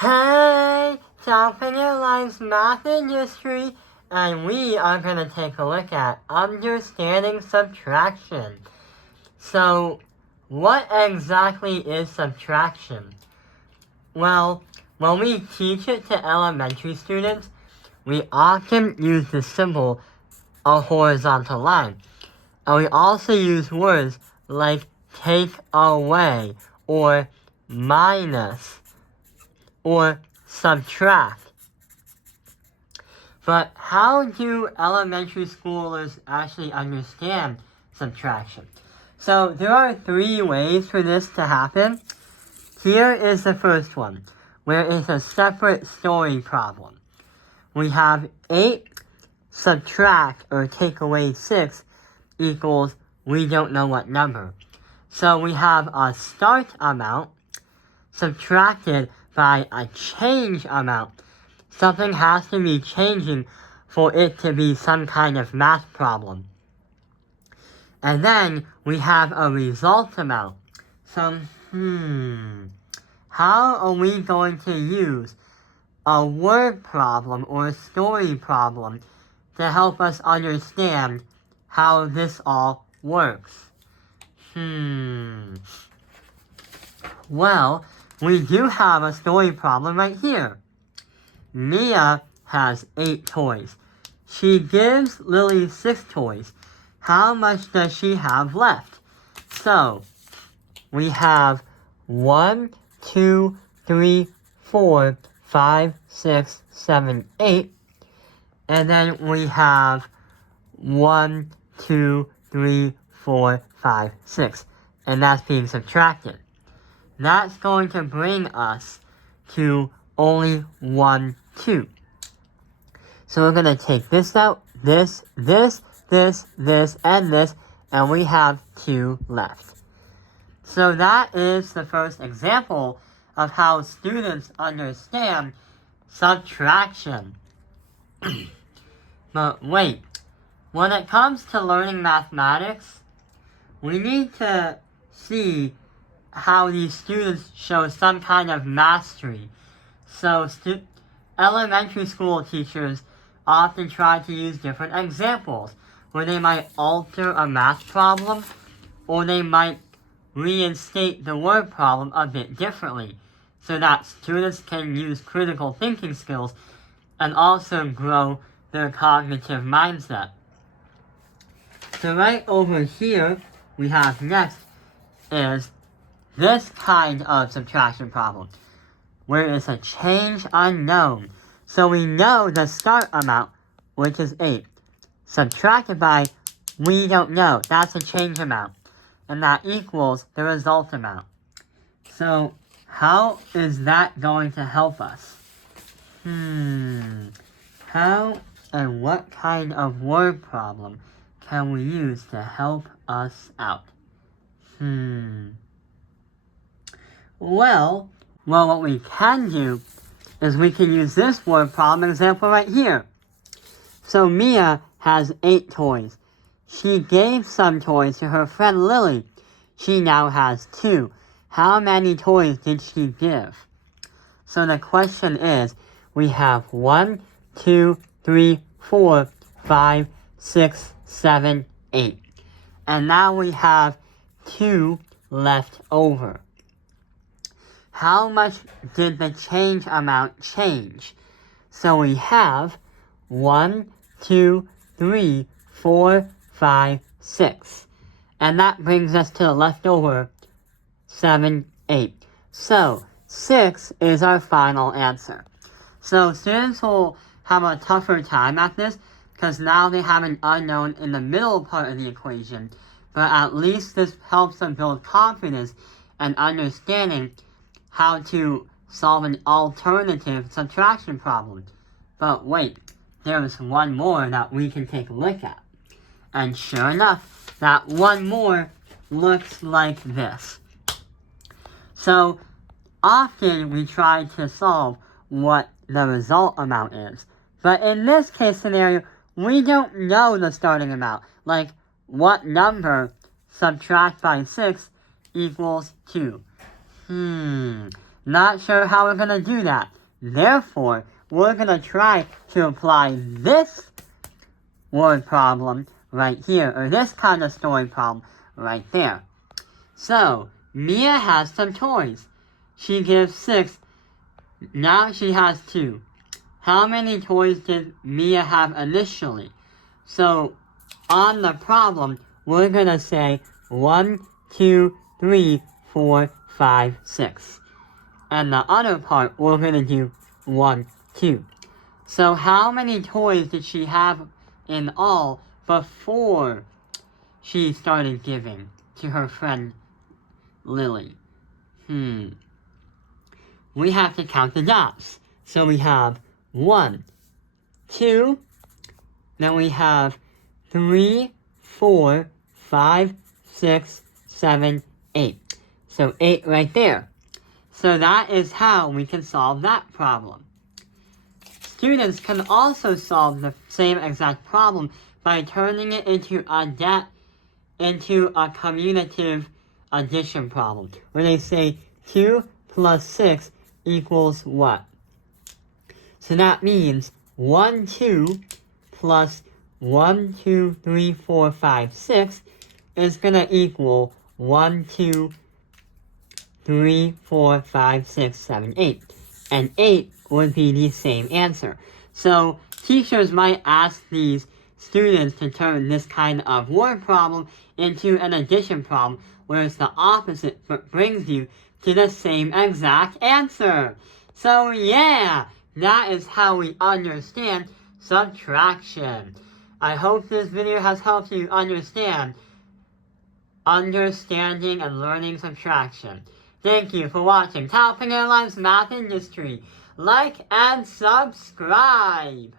Hey, Southfield Live's Math and History, and we are going to take a look at understanding subtraction. So, what exactly is subtraction? Well, when we teach it to elementary students, we often use the symbol a horizontal line. And we also use words like take away, or minus, or subtract. But how do elementary schoolers actually understand subtraction? So there are 3 ways for this to happen. Here is the first one, where it's a separate story problem. We have 8 subtract or take away 6 equals we don't know what number. So we have a start amount subtracted by a change amount. Something has to be changing for it to be some kind of math problem. And then we have a result amount. So, how are we going to use a word problem or a story problem to help us understand how this all works? Well, we do have a story problem right here. Mia has 8 toys. She gives Lily 6 toys. How much does she have left? So, we have 1, 2, 3, 4, 5, 6, 7, 8. And then we have 1, 2, 3, 4, 5, 6. And that's being subtracted. That's going to bring us to only 1, 2. So we're going to take this out, this, and this, and we have 2 left. So that is the first example of how students understand subtraction. But wait, when it comes to learning mathematics, we need to see how these students show some kind of mastery. So elementary school teachers often try to use different examples where they might alter a math problem or they might reinstate the word problem a bit differently so that students can use critical thinking skills and also grow their cognitive mindset. So right over here we have next is this kind of subtraction problem, where it's a change unknown. So we know the start amount, which is 8, subtracted by we don't know, that's a change amount, and that equals the result amount. So how is that going to help us? How and what kind of word problem can we use to help us out? Well, what we can do is we can use this word problem example right here. So Mia has 8 toys. She gave some toys to her friend Lily. She now has 2. How many toys did she give? So the question is, we have 1, 2, 3, 4, 5, 6, 7, 8. And now we have 2 left over. How much did the change amount change? So we have 1, 2, 3, 4, 5, 6. And that brings us to the leftover 7, 8. So 6 is our final answer. So students will have a tougher time at this because now they have an unknown in the middle part of the equation. But at least this helps them build confidence and understanding how to solve an alternative subtraction problem. But wait, there's one more that we can take a look at. And sure enough, that one more looks like this. So often we try to solve what the result amount is. But in this case scenario, we don't know the starting amount. Like, what number subtract by 6 equals 2? Not sure how we're going to do that. Therefore, we're going to try to apply this word problem right here, or this kind of story problem right there. So, Mia has some toys. She gives 6. Now she has 2. How many toys did Mia have initially? So, on the problem, we're going to say 1, 2, 3, 4, 5, 6. And the other part, we're going to do 1, 2. So how many toys did she have in all before she started giving to her friend Lily? We have to count the dots. So we have 1, 2, then we have 3, 4, 5, 6, 7, 8. So 8 right there. So that is how we can solve that problem. Students can also solve the same exact problem by turning it into a commutative addition problem, where they say 2 plus 6 equals what? So that means 1, 2 plus 1, 2, 3, 4, 5, 6 is going to equal 1, 2, 3, 4, 5, 6, 7, 8. And 8 would be the same answer. So teachers might ask these students to turn this kind of word problem into an addition problem, where it's the opposite but brings you to the same exact answer. So yeah, that is how we understand subtraction. I hope this video has helped you understanding and learning subtraction. Thank you for watching Topping Airlines Math Industry. Like and subscribe!